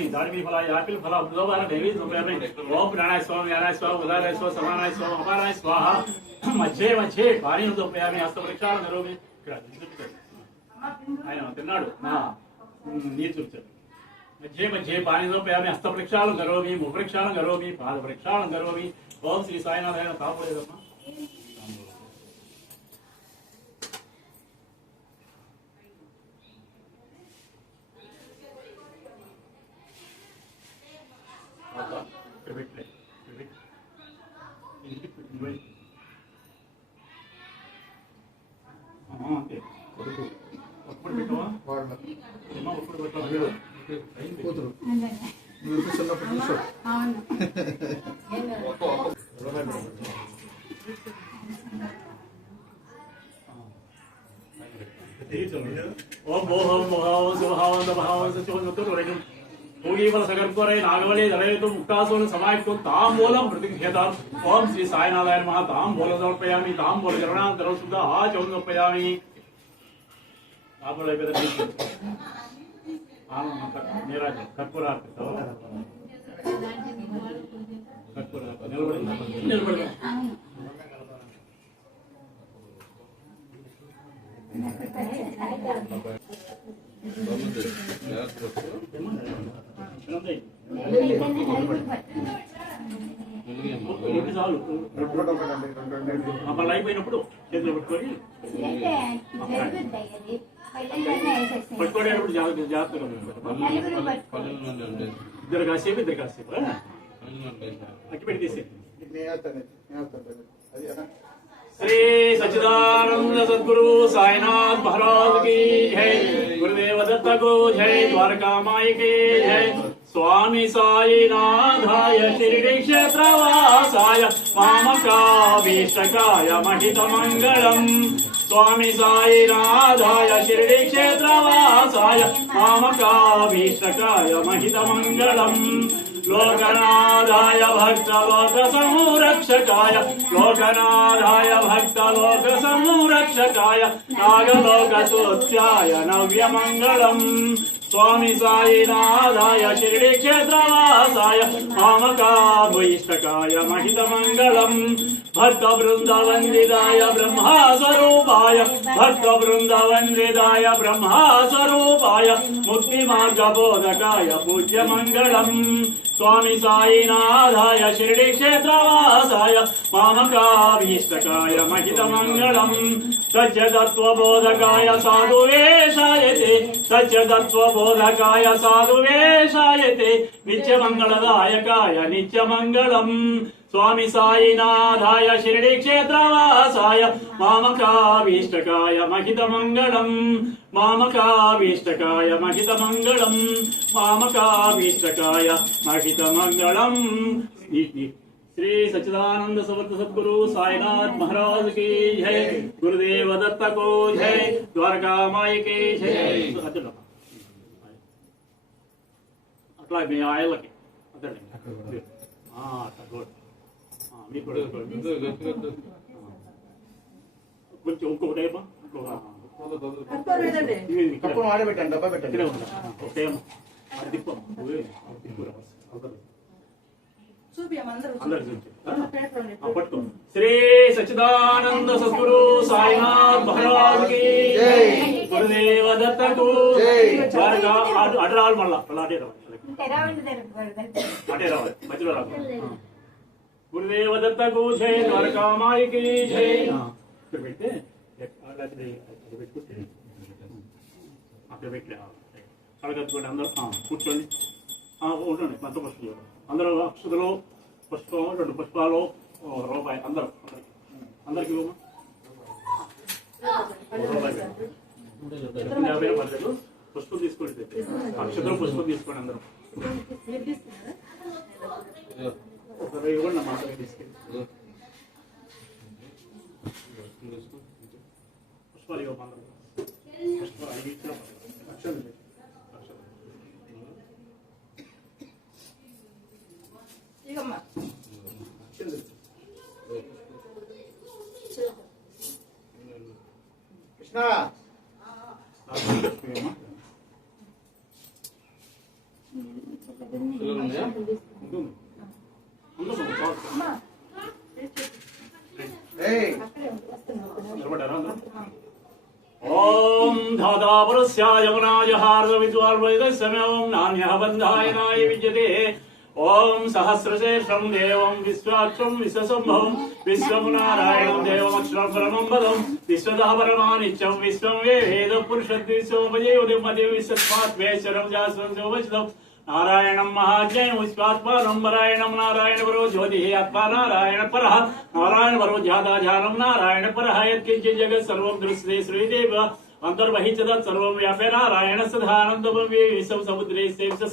దాడిమి ఫల యాపిల్ ఫల అమృతోపాన దేవి ఓం ప్రాణాయ స్వామి యానాయ స్వామి ఉదారాయ స్వామి సమానాయ స్వామి అపారాయ స్వాహ మధ్యే మధ్యే పానీయం ఉపయామి హస్తపరీక్షాలు కరోమి ఆయన తిన్నాడు నీరు చూచాడు మధ్యే మధ్యే పానీయోపయామి హస్తపరీక్షాలు కరోమి ముఖపరీక్షాలు కరోమి పాదపరీక్షాలు కరోమి ఓం శ్రీ సాయినాథాయన తాపలేదమ్మా అంతే ఒప్పుడు పెట్టవా ఒప్పుడు పెట్టాలి కూతురు నువ్వు చూస్తున్నప్పుడు చూసావు ఓం మోహం మోహం శుభావం దభావం సత్యం భోగీఫల సగర్భరై నాగవలి దళయతు ముక్తాసును సమాయుక్తం తాంబూలం ప్రతిఘేతాం ఓం శ్రీ సాయినాథాయ నమః తాంబూలం సమర్పయామి తాంబూల చరణాంతరం శుద్ధ ఆచమనం సమర్పయామి తాంబూల అయిపోయింది నీరాజ కర్పూరార్పి కర్పూరార్పి నిలబడి చాలు మళ్ళీ అయిపోయినప్పుడు చేతులు పట్టుకొని పట్టుకోవడానికి జాగ్రత్తగా ఇద్దరు కాసేపు అట్టి పెట్టి తీసే श्री सच्चिदानंद सद्गुरु साईनाथ महाराज की जय गुरुदेव दत्त को जय द्वारका माई की जय स्वामी साईनाथाय शिरडी क्षेत्रवासाय मामकाभीष्टकाय महितमंगलम् स्वामी साईनाथाय शिरडी क्षेत्रवासाय मामकाभीष्टकाय महितमंगलम् लोकनाथाय भक्त लोक संरक्षकाय लोकनाथाय भक्त लोक संरक्षकाय नागलोक स्तुत्याय नव्यमंगलम् स्वामी साईनाथाय शिरडी क्षेत्रवासाय मामकाभीष्टकाय महितमंगलम् भक्त वृंद वंदिताय ब्रह्मा स्वरूपाय भक्त वृंद वंदिताय ब्रह्मा स्वरूपाय मुक्ति मार्ग बोधकाय पूज्य मंगलम् स्वामी साईनाथाय शिरडी क्षेत्रवासाय मामकाभीष्टकाय महितमंगलम् सत्यतत्त्वबोधकाय साधुवेशायते सत्यतत्त्वबोधकाय साधुवेशायते नित्यमंगलदायकाय नित्यमंगलम् स्वामी साईनाथाय शिरडी क्षेत्रवासाय मामकाभीष्टकाय महितमङ्गलम् मामकाभीष्टकाय महितमङ्गलम् मामकाभीष्टकाय महितमङ्गलम्। श्री सच्चिदानंद समर्थ सद्गुरु साईनाथ महाराज की जय। गुरुदेव दत्त को जय। द्वारका माई की जय। అట్లా మీ ఆయనకి అదండి మీకు కొంచెం ఇంకొకటేమో కప్పు ఆడబెట్టండి, డబ్బా పెట్టండి. ఇక్కడే ఉంటా ఒకటేమో దిప్పం పట్టుకో। శ్రీ సచ్చిదానంద సద్గురు సాయినాథ్ మహారాజ్ కి గురుదేవ దత్తకు అడరాలు మళ్ళా అటే రావాలి మధ్యలో రావాలి। గురుదేవ దత్తకు జై। ద్వారకామాయికి జై। ఇక్కడ పెడితే అక్కడ పెట్టలే కడగట్టుకోండి అందరూ కూర్చోండి ఉండండి పంచ పుష్పాలు అందరూ అక్షతలు పుష్పం 2 పుష్పాలు రూపాయి అందరూ అందరికి పర్లేదు పుష్పం తీసుకోండి అక్షతలు పుష్పం తీసుకోండి అందరూ ఇవ్వండి అమ్మా తీసుకెళ్ళి పుష్పాలు ఇవ్వ అందరూ పుష్పాలు అవి ఇచ్చిన అక్షతలు కృష్ణ ఓం ధాతాపురస్యాయ యమునాయ హార్దవిద్వార్వైదస్యమేవం నాన్యః బంధాయనాయ విద్యతే। ఓం సహస్రశేషం దేవం విశ్వాక్షం విశ్వసంభవం విశ్వమునారాయణం దేవమక్షరం పరమం పదం విశ్వదః పరమానిత్యం విశ్వం వేద పురుషద్విశ్వోపజీవతిమతి విశ్వస్మాత్మేశ్వరం శాస్త్రం శోభచితం నారాయణం మహాజ్ఞయం విశ్వాత్మానం నారాయణం నారాయణ పరో జ్యోతి ఆత్మా నారాయణ పరః నారాయణ పరో ధ్యాతా ధ్యానం నారాయణ పరః యత్కించిత్ జగత్ సర్వం దృశ్యతే శ్రీదేవ अंतर्बहिश्चदत् सर्वं व्याप्य नारायण सदानन्दमं विश्वं समुद्रे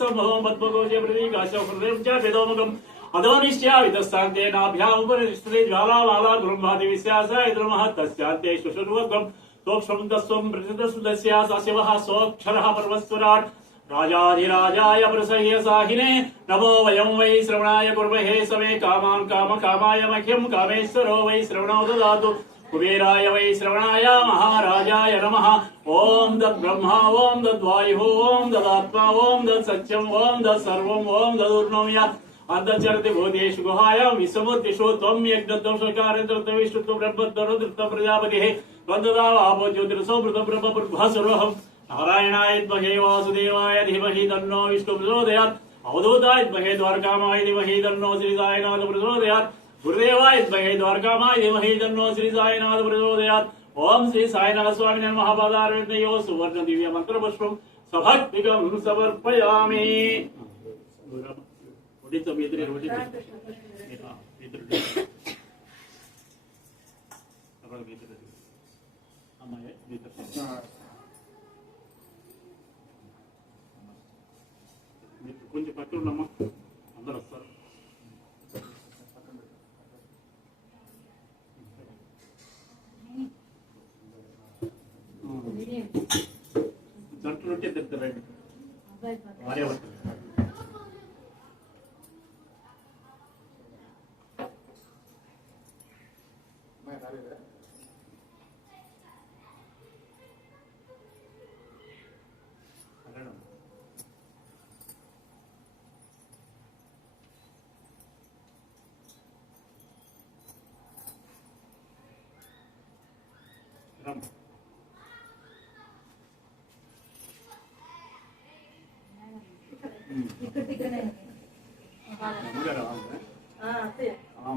संभवं पद्मगोजे प्रतीकाशोहृदयं च वेदोमुखम् अधोनिश्चावितस्तान्ते नाभ्यामुपरिष्ठते ज्वालावाला ब्रह्मादि विश्वासाय द्रुमः तस्यान्ते शुशुर्वकम् सोक्षं तस्वं प्रतितस्सुदस्या सशिवः सोऽक्षरः पर्वस्वराट् राजाधिराजाय प्रसह्य साहिने नमो वयं वै श्रवणाय कुर्महे समे कामान् कामकामाय मह्यं कामेश्वरो वै श्रवणो ददातु कुबेराय वै श्रवणाय महाराजाय नमः। ओम तद्ब्रह्मा ओम तद्वायुः ओम तदात्मा ओम तत्सत्यम् ओम तत्सर्वम् ओम तदूर्णोम्य अन्तर्चरति भूतेषु गुहायां विश्वमूर्तिषु त्वं यज्ञत्वं स्वकार्यं विष्णुत्वं ब्रह्मत्वं प्रजापतिः त्वन्ददावापो ज्योतिरसो मृतं ब्रह्मपुर्भस्वरोऽहम् नारायणाय विद्महे वासुदेवाय धीमहि तन्नो विष्णुः प्रचोदयात् अवधूताय विद्महे द्वारकामाय धीमहि तन्नो श्रीसाईनाथः प्रचोदयात् गुरुदेवाय विद्महे द्वारकामाय धीमहि तन्नो श्री साईनाथ प्रचोदयात्। ओम श्री साईनाथ स्वामिने महापादारविन्दयो सुवर्ण दिव्य मंत्र पुष्पं सभक्तिकं समर्पयामि। కొంచెం పక్కన ఉన్నమ్మా అందరూ వస్తారు। జంట రొట్టె తింటారండి భార్య భర్త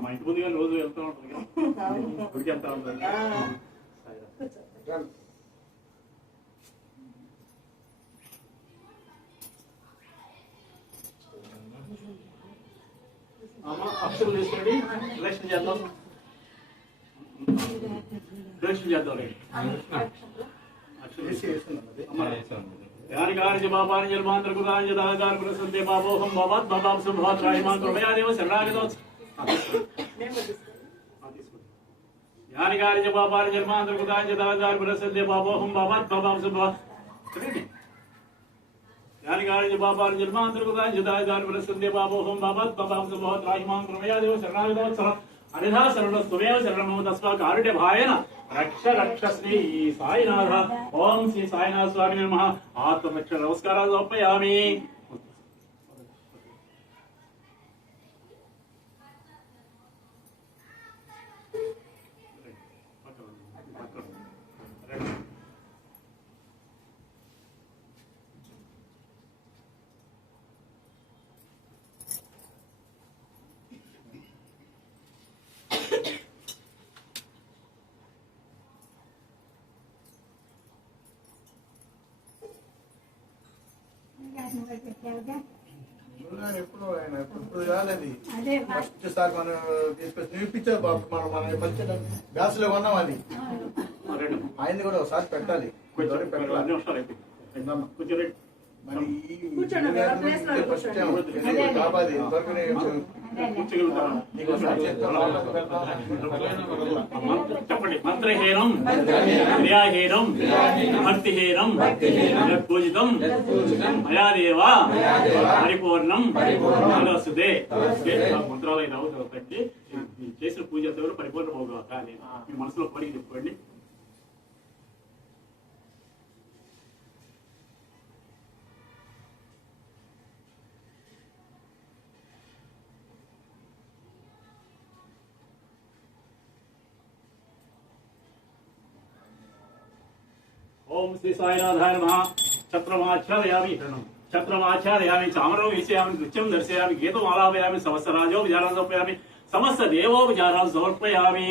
మా ఇంటి ముందుగా రోజు వెళ్తా ఉంటుంది గుడికి వెళ్తా ఉంటుంది। అమ్మ అక్షరం తీసుకోండి ఎలక్షన్ చేద్దాం ఎలక్షన్ చేద్దాం యానికాని బాబాని జన్మాంతర్కృతాని జదాగార్ ప్రసంతే బాబోహం భవాత్ బాబాం సంభవాత్ రాయమాన్ కృపయాదేవ శరణాగతోత్స యానికాని బాబాని జన్మాంతర్కృతాని జదాగార్ ప్రసంతే బాబోహం భవాత్ బాబాం సంభవాత్ యానికాని బాబాని జన్మాంతర్కృతాని జదాగార్ ప్రసంతే బాబోహం భవాత్ బాబాం సంభవాత్ రాయమాన్ కృపయాదేవ శరణాగతోత్స అనిధా శరణస్త్వమేవ శరణమో తస్మాత్ కారుణ్యభావేన రక్ష రక్ష శ్రీ సాయినాథ. ఓం శ్రీ సాయినాథ స్వామి నమః. ఆత్మరక్ష నమస్కారాలు సమర్పయామి. ఎప్పుడు ఆయన ఇప్పుడు కాదది ఫస్ట్ సార్ మనం తీసుకొచ్చి చూపించారు మనం మన పరిచయం గ్యాస్ లో కొన్నాం అది ఆయన్ని కూడా ఒకసారి పెట్టాలి చెప్పండి. మంత్రహీనం క్రియాహీనం భక్తిహీనం పూజితం మయాదేవ పరిపూర్ణం మనసుదే. మంత్రాలైన పెట్టి చేసిన పూజ పరిపూర్ణం అవుగా కానీ మీ మనసులో పడి చెప్పుకోండి. ఓం శ్రీ సాయినాథాయ నమః. ఛత్రమాచ్ఛాదయామి ఛత్రమాచ్ఛాదయామి చామరం వీక్షయామి నృత్యం దర్శయామి గీతం ఆలాపయామి సమస్తరాజో విచారాలు సమర్పయామి సమస్త దేవో విచారాలు సమర్పయామి.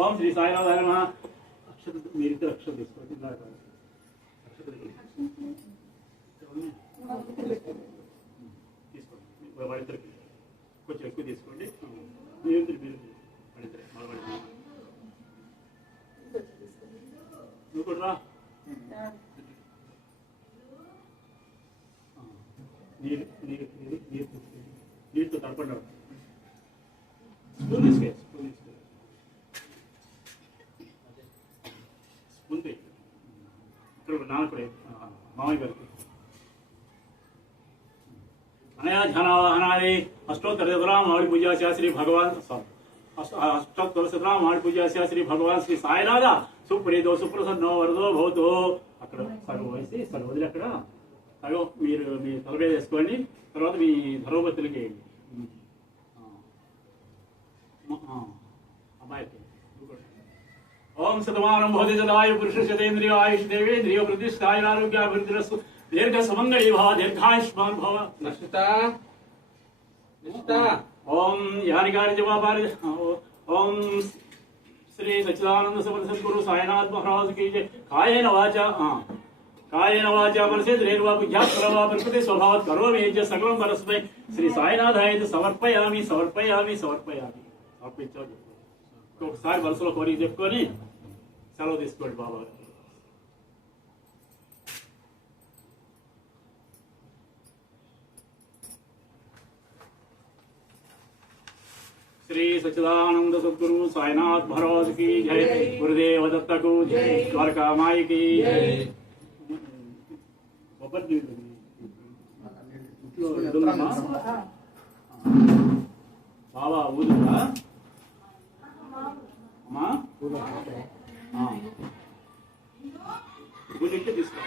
ఓం శ్రీ సాయినాథాయ నమః. మీరిద్దరు అక్షరం తీసుకోండి. తీసుకోండి వాడిద్దరికి కొంచెం ఎక్కువ తీసుకోండి. మీరు వాడిద్దరే నువ్వు కూడా రా. నీరుతో తడపండి. స్పూన్ తీసుకే స్పూన్ ఇక్కడ నాన్నకుడే మామయ్య గారికి అనయా ధ్యానావాహనాది అష్టోత్తర మామిడి పూజా శ్రీ భగవాన్ అష్టోత్తర శతనామ మామిడి పూజా శ్రీ భగవాన్ శ్రీ సాయినాథ సుప్రీతో సుప్రసన్నో వరదో భవతో. అక్కడ సగం వేసి సగం వదిలి అక్కడ సగం మీరు మీ తల మీద వేసుకోండి. తర్వాత మీ ధర్మపత్రులకి అమ్మాయికి ఓం శతమానం భవతి జదాయు పురుష శతేంద్రియ ఆయుష్ దేవేంద్రియ ప్రతిష్టాయురారోగ్యాభివృద్ధిరస్తు దీర్ఘ సుమంగళీ భవ దీర్ఘాయుష్మాన్ భవ. ఓం యానికాని జపాపారి ఓం శ్రీ సచ్చిదానంద సమర్థ సద్గురు సాయినాథ్ మహారాజ్ की जय. कायेन वाचा मनसेन्द्रियर्वा बुद्ध्यात्मना प्रकृति स्वभावात् करोमि यज्ञ सकलं परस्मै श्री సాయినాథాయ సమర్పయామి సమర్పయామి సమర్పయామి. సమర్పించాలి. ఒకసారి వరుసలో కోరిక చెప్పుకొని సెలవు తీసుకోండి బాబా. श्री सच्चिदानंद सद्गुरु साईनाथ महाराज की जय. गुरुदेव दत्त को जय. द्वारका माई की जय. బాబా ఊదుగా అమ్మా ఊదికి తీసుకో.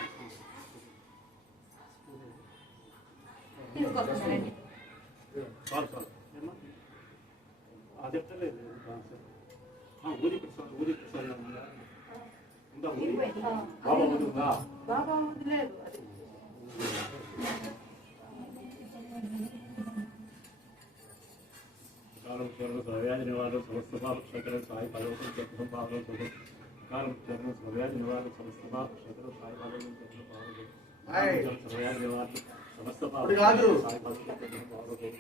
చాలు చాలు అది చెప్తలేదు. ఊది ఊది ఉందా ఊది బాబా ఊదుగా బాబా లేదు. కాలం చరణ స్వవ్యాధి నివారణ సమస్త క్షేత్ర సాయి పర్వతం చక్రం పాదం కాలం చరణ స్వవ్యాధి నివారణ సమస్త క్షేత్ర సాయి పర్వతం చక్రం పాదం స్వవ్యాధి నివారణ సమస్త సాయి పర్వతం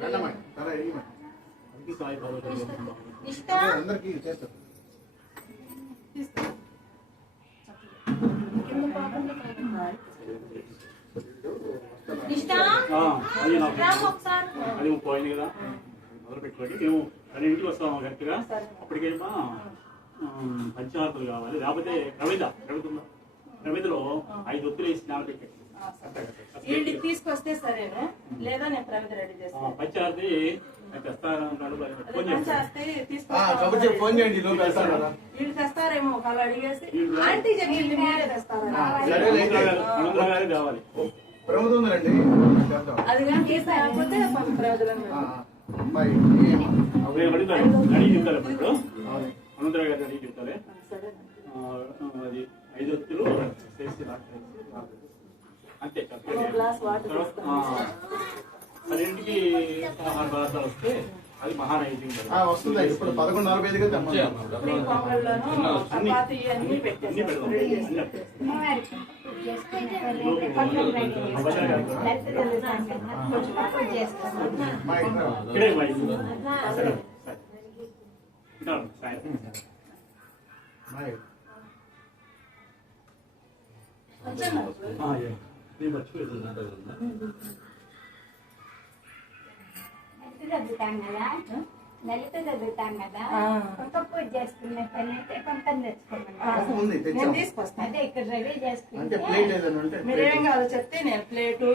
రండమ్మా, తల ఎయ్యమ్మా. అందరికీ చేస్తారు. అది పోయింది కదా మొదలు పెట్టుకోండి. మేము కానీ ఇంటికి వస్తాము కరెక్ట్గా. అప్పటికేమో పంచాయతీలు కావాలి, లేకపోతే ప్రమిదలో 5 ఒత్తులు వేసి నానబెట్టి వీళ్ళకి తీసుకొస్తే సరేనా, లేదా నేను ప్రమిద రెడీ చేస్తాను. పంచాయతీ తెస్తారన్నాడు. ఫోన్ చేస్తాను. కాబట్టి ఫోన్ చేయండి, లోపు వెళ్తారు కదా. వీళ్ళు తెస్తారేమో ఒకళ్ళు అడిగేసి ఆంటీ చెప్పింది మీరే తెస్తారా కావాలి. ప్రమోదం ఉందండి, చేద్దాం. అది కానీ తీసుకపోతే ప్రయోజనం అమ్మాయి అడిగి చెప్తారు. ఇప్పుడు అనంతరావు గారు అడిగి చెప్తారే. అది 5 ఒత్తులు చేసి అంతే. గ్లాస్ వాటర్ అదేంటికి ఆహార పదార్థాలు వస్తే అది మహానైవేద్యం వస్తుంది. ఇప్పుడు 11:45 కదా పొంగల్లోనూ చపాతీ అన్ని పెట్టేసి చదువుతాం కదా, లలిత చదువుతాం కదా, కొంత పూజ చేసుకున్నట్టయితే కొంత తెచ్చుకోమని నేను తీసుకొస్తాను. అదే ఇక్కడ రెడీ చేసుకుంటే మీరేం కాదో చెప్తే నేను ప్లేటు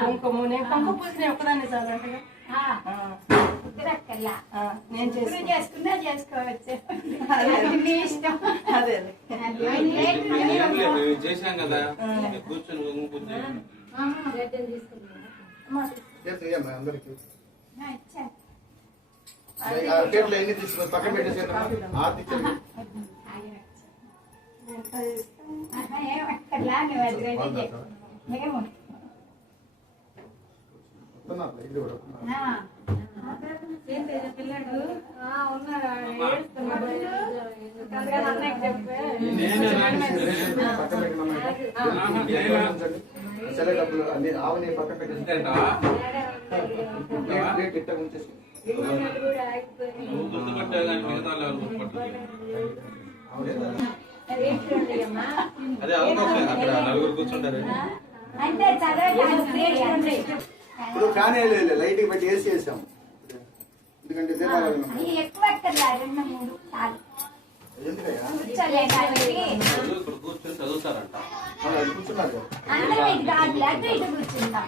కుంకుమ, నేను కుంకుమ పూజ నేను ఒక్కదాన్ని చాలంటగా నేను చేసుకున్నా చేసుకోవచ్చు, అదే మీ ఇష్టం. అదే చేశాం కదా కూర్చొని అందరికి ప్లేట్లు ఎన్ని తీసుకుని పక్కన పెట్టేసి ఏమక్కర్లా, నువ్వు అది రెడీ చేయి. మేము పిల్లాడు ఉన్నాడు సరే డబ్బులు అన్ని ఆవుని పక్కన పెట్టేసి ప్లేట్ ఇట్ట ఉంచేసి గుర్తుపట్టే కానీ మిగతా అదే అక్కడ నలుగురు కూర్చుంటారు. అంటే చదవడానికి ఇప్పుడు ఫ్యాన్ లైట్ బట్టి ఏసీ వేసాం, ఎందుకంటే ఎక్కువ అక్కర్లా, 2-3 చాలు. ఎందుకయ్యా కూర్చోలేడానికి ఇప్పుడు కూర్చొని చదువుతారంట. కూర్చున్నారు. అందరూ ఇటు కాదు, అటు ఇటు కూర్చుంటాం.